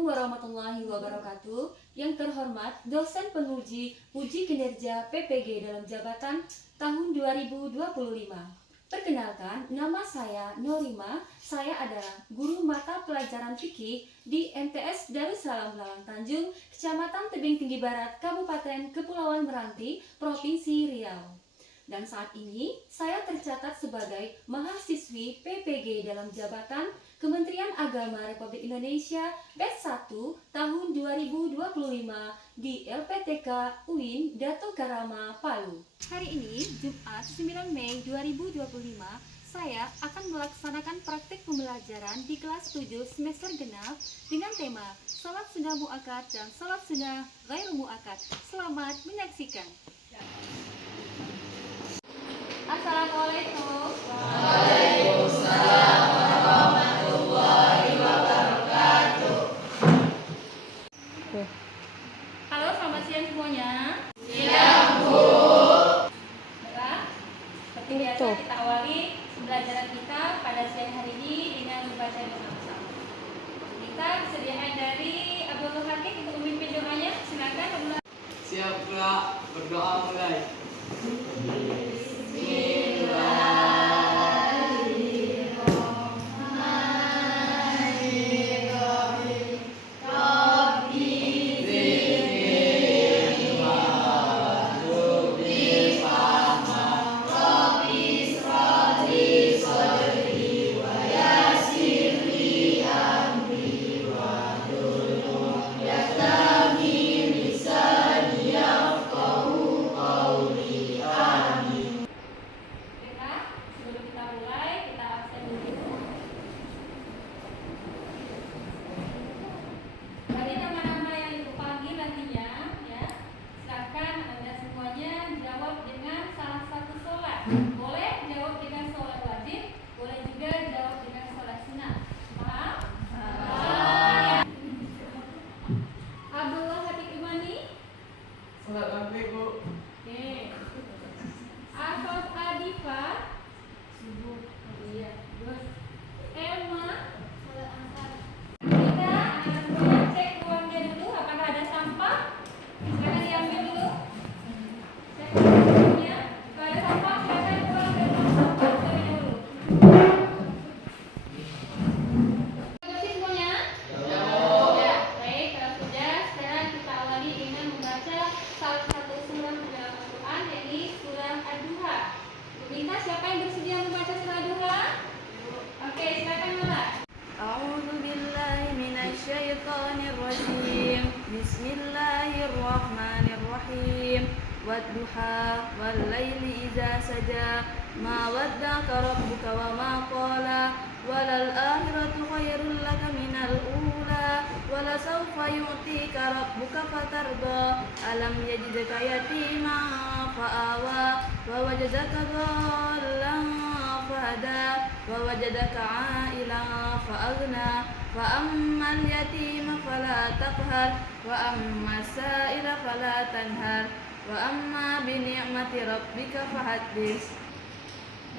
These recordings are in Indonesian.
Assalamualaikum warahmatullahi wabarakatuh. Yang terhormat dosen penguji uji kinerja PPG dalam jabatan tahun 2025. Perkenalkan, nama saya Norima. Saya adalah guru mata pelajaran fikih di MTS Darussalam Lawang Tanjung, Kecamatan Tebing Tinggi Barat, Kabupaten Kepulauan Meranti, Provinsi Riau. Dan saat ini saya tercatat sebagai mahasiswi PPG dalam jabatan Kementerian Agama Republik Indonesia Batch 1 tahun 2025 di LPTK UIN Dato Karama Palu. Hari ini Jumat 9 Mei 2025 saya akan melaksanakan praktik pembelajaran di kelas 7 semester genap dengan tema Salat Sunnah Mu'akkad dan Salat Sunnah Ghairu Mu'akkad. Selamat menyaksikan. Assalamualaikum. Waalaikumsalam warahmatullahi wabarakatuh. Halo, selamat siang semuanya. Siang, Bu. Baiklah, seperti biasa kita awali pembelajaran kita pada siang hari ini dengan membaca bersama-sama. Kita disediakan dari Abdul Hakim untuk memimpin doanya. Silakan Abdul Hakim. Siap pula, berdoa mulai. Boleh jawab dengan sholat wajib, boleh juga jawab dengan sholat sunnah. Paham? Paham. Abdullah Hafiq Imani. Salat maghrib, Bu. Oke. Afaf Adifa. Subuh. Iya. Terus Elma. Salat asar. Kita anak semuanya cek ruangnya dulu. Apakah ada sampah? Silakan diambil dulu. Cek ruangnya. Kalau ada sampah, silakan buang ke ruang sampah terlebih dahulu. Bersih semuanya? Ya, baik. Kalau sudah, sekarang kita awali dengan membaca salah satu surah dalam Al-Quran, yaitu surah Ad-Duha. Minta siapa yang bersedia membaca surah Ad-Duha? Oke, silakan mulai. A'udzu billahi minasyaitonir rajim. Bismillahirrahmanirrahim. Wadduha wal laili idza saja. Ma wadda'aka rabbuka wa ma qala. Walal akhiratu khairul laka minal ula. Wala sawfa yu'tika rabbuka fatarda. Alam yajidka yatiman fa'awa wa wajadaka dhallan fahada wa wajadaka 'ailan fa'aghna fa ammal yatima fala taqhar wa ammas sa'ila fala tanhar wa amma bi ni'mati rabbika fahaddits.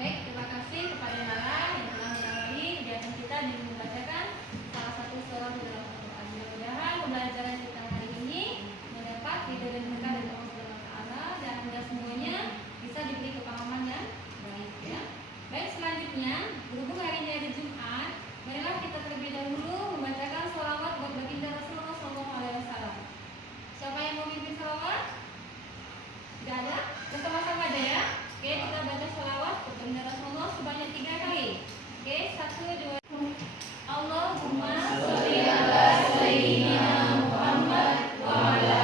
Baik, terima kasih kepada Nala yang telah mengawali kegiatan kita dengan membacakan salah satu surah dalam Al-Quran. Mudah-mudahan pembelajaran kita hari ini mendapat ridho dan berkah dari Allah Subhanahu wa Ta'ala dan mudah semuanya bisa diberi kepahaman yang baik ya. Baik, selanjutnya berhubung hari ini hari Jumat, marilah kita terlebih dahulu membacakan sholawat buat baginda Rasulullah SAW. Siapa yang mau mimpin sholawat? Tidak ada? Bersama-sama aja ya. Oke, kita baca sholawat buat baginda Rasulullah sebanyak 3 kali. Oke, 1, 2. Allahumma sholli ala sayyidina Muhammad wa ala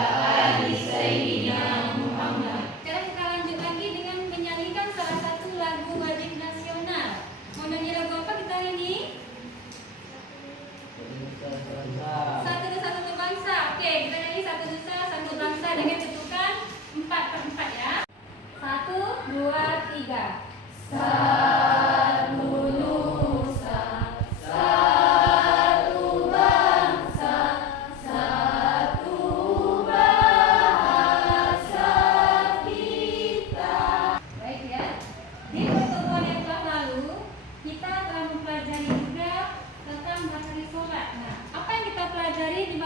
ali sayyidina Muhammad. Sekarang kita lanjut lagi dengan menyanyikan salah satu lagu wajib nasional. Mau nyanyi lagu apa kita hari ini? Satu Nusa Satu Bangsa. Oke, kita nyanyi Satu Nusa Satu Bangsa dengan ketukan 4/4 ya. 1, 2, 3. Satu Nusa, satu bangsa, satu bahasa kita. Baik ya. Di pertemuan yang telah lalu kita telah mempelajari juga tentang materi sholat. Nah, apa yang kita pelajari di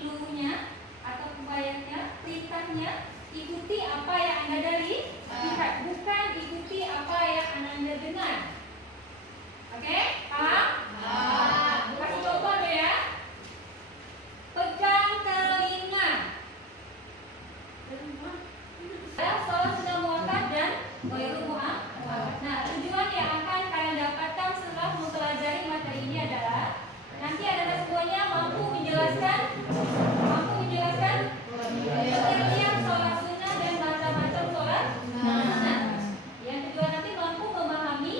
clue-nya atau upayanya, perintahnya, ikuti apa yang Anda lihat, bukan ikuti apa yang Anda dengar. Oke, paham? Kasih contoh deh ya. Pegang telinga. Ada sholat sunnah muakkad dan ghairul muakkad. Nah, tujuan yang akan kalian dapatkan setelah mempelajari materi ini adalah nanti adalah semuanya mampu menjelaskan pengertian sholat sunnah dan macam-macam sholat sunnah. Yang kedua nanti mampu memahami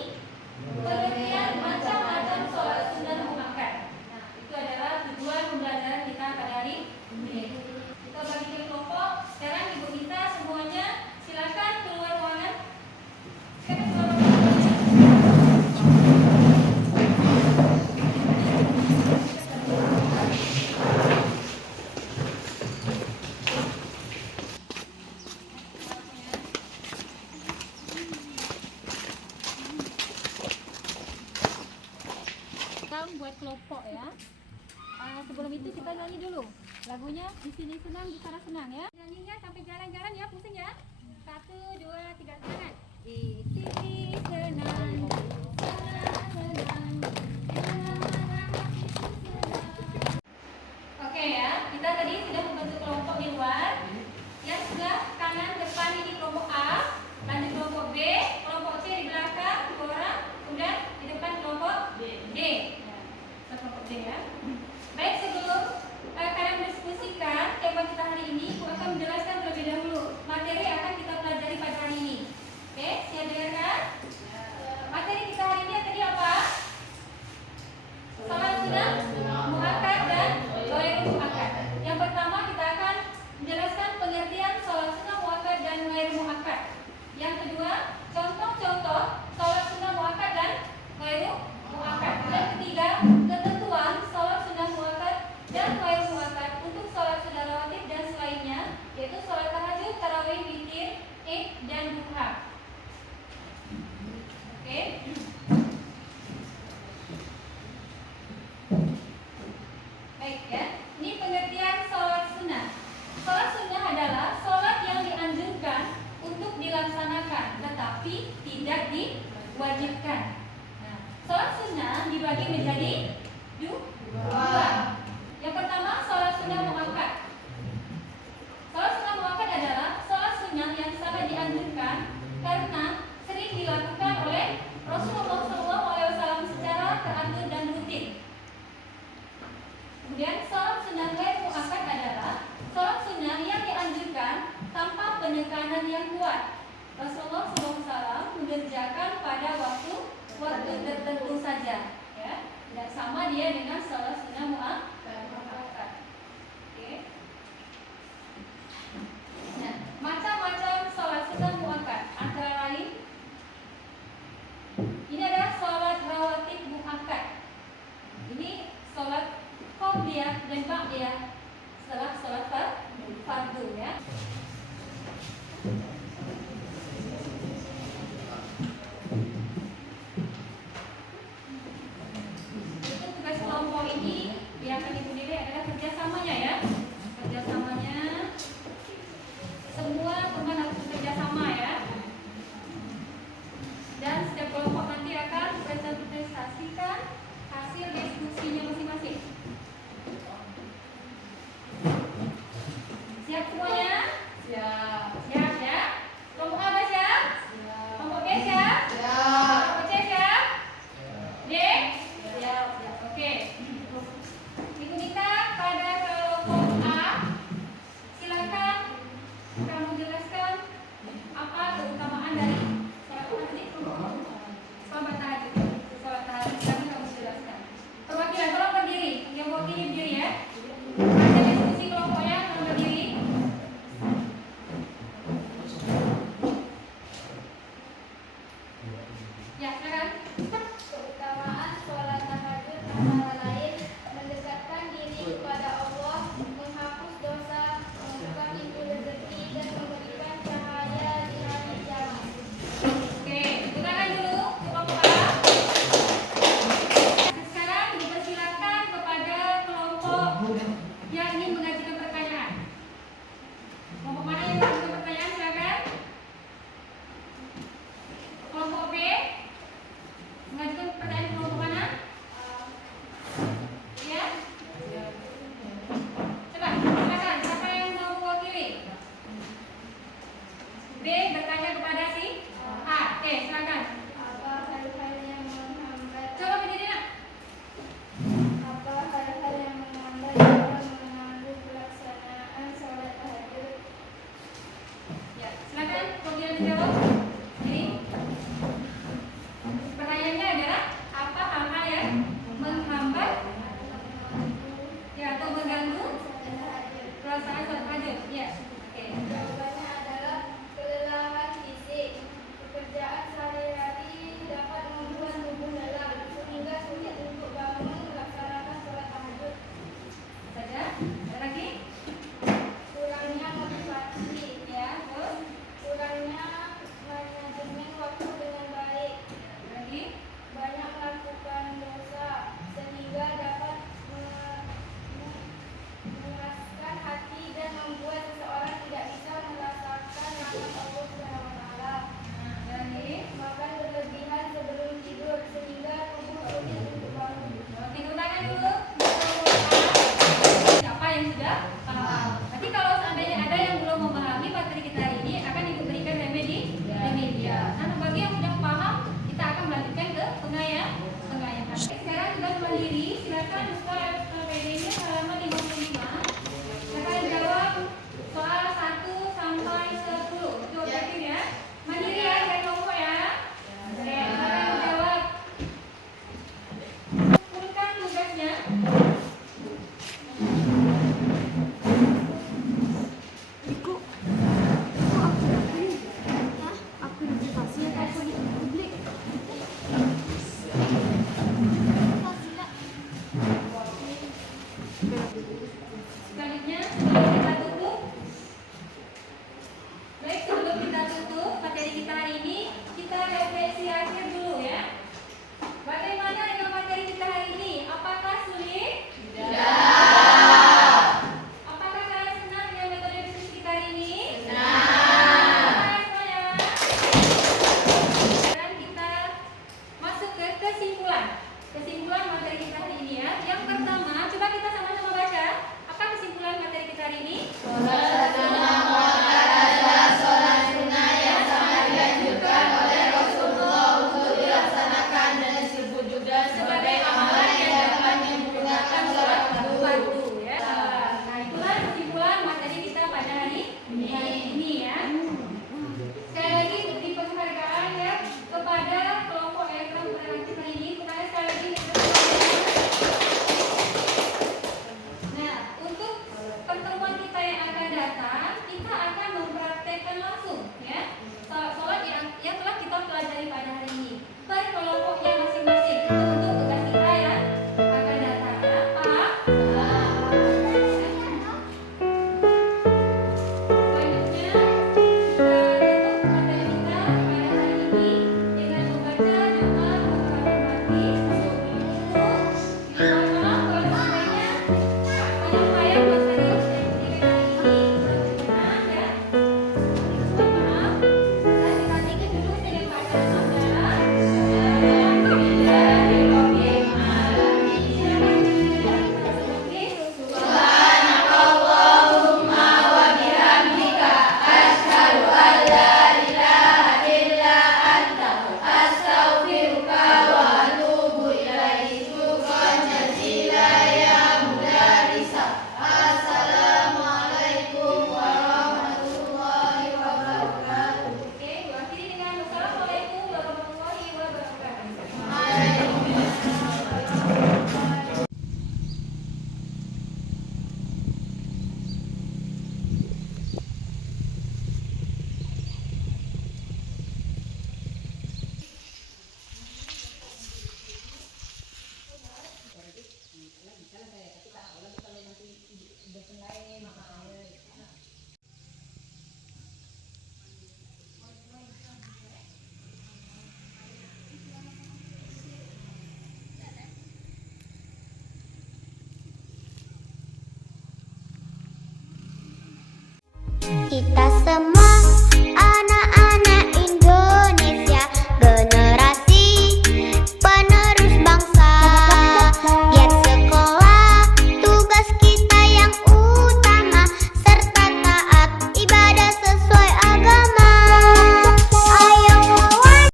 pengertian macam-macam sholat sunnah muakkad. Nah, itu adalah tujuan pembelajaran kita pada hari ini. Kita bagi ke kelompok. Sekarang Ibu minta semuanya silakan keluar ruangan. Silakan keluar ruangan. Kita buat kelompok ya. Sebelum itu kita nyanyi dulu. Lagunya di sini senang, di sana senang ya. Nyanyinya sampai jalan-jalan ya, pusing ya. 1, 2, 3, tangan. Di sini senang, senang. Oke ya, kita tadi sudah membentuk kelompok di luar. Yang sebelah kanan depan ini kelompok A, lanjut kelompok B, kelompok C di belakang 2 orang, kemudian di depan kelompok D. Nah, kelompok D ya. Baik, sebelum kalian diskusikan tema kita hari ini, aku akan menjelaskan terlebih dahulu materi yang akan kita pelajari pada hari ini. Oke, siap dengarkan? Materi kita hari ini tadi apa? Sholat sunnah muakkad dan ghairul muakkad. Yang pertama kita akan menjelaskan pengertian sholat sunnah muakkad dan ghairul muakkad. Yang kedua, contoh-contoh sholat sunnah muakkad dan ghairul muakkad. Yang ketiga, ketentuan sholat sunnah muakkad dan ghairul muakkad untuk sholat sunnah rawatib dan selainnya, yaitu sholat tahajud, tarawih, witir, id dan duha. Oke. Baik ya, ini pengertian sholat sunnah. Sholat sunnah adalah sholat yang dianjurkan untuk dilaksanakan, tetapi tidak diwajibkan. Nah, sholat sunnah dibagi menjadi dua. Yang pertama, sholat sunnah muakkad. Sholat sunnah muakkad adalah sholat sunnah yang sangat dianjurkan karena sering dilakukan oleh Rasulullah SAW secara teratur dan rutin. Kemudian sholat sunnah ghairul muakkad adalah sholat sunnah yang dianjurkan tanpa penekanan yang kuat. Rasulullah SAW mengerjakan pada waktu tertentu saja, ya. Tidak sama dia dengan sholat sunnah muakkad. Oke. Nah, macam-macam sholat sunnah muakkad antara lain ini adalah sholat rawatib muakkad. Ini sholat qobliyah dan ba'diyah setelah sholat fardu ya.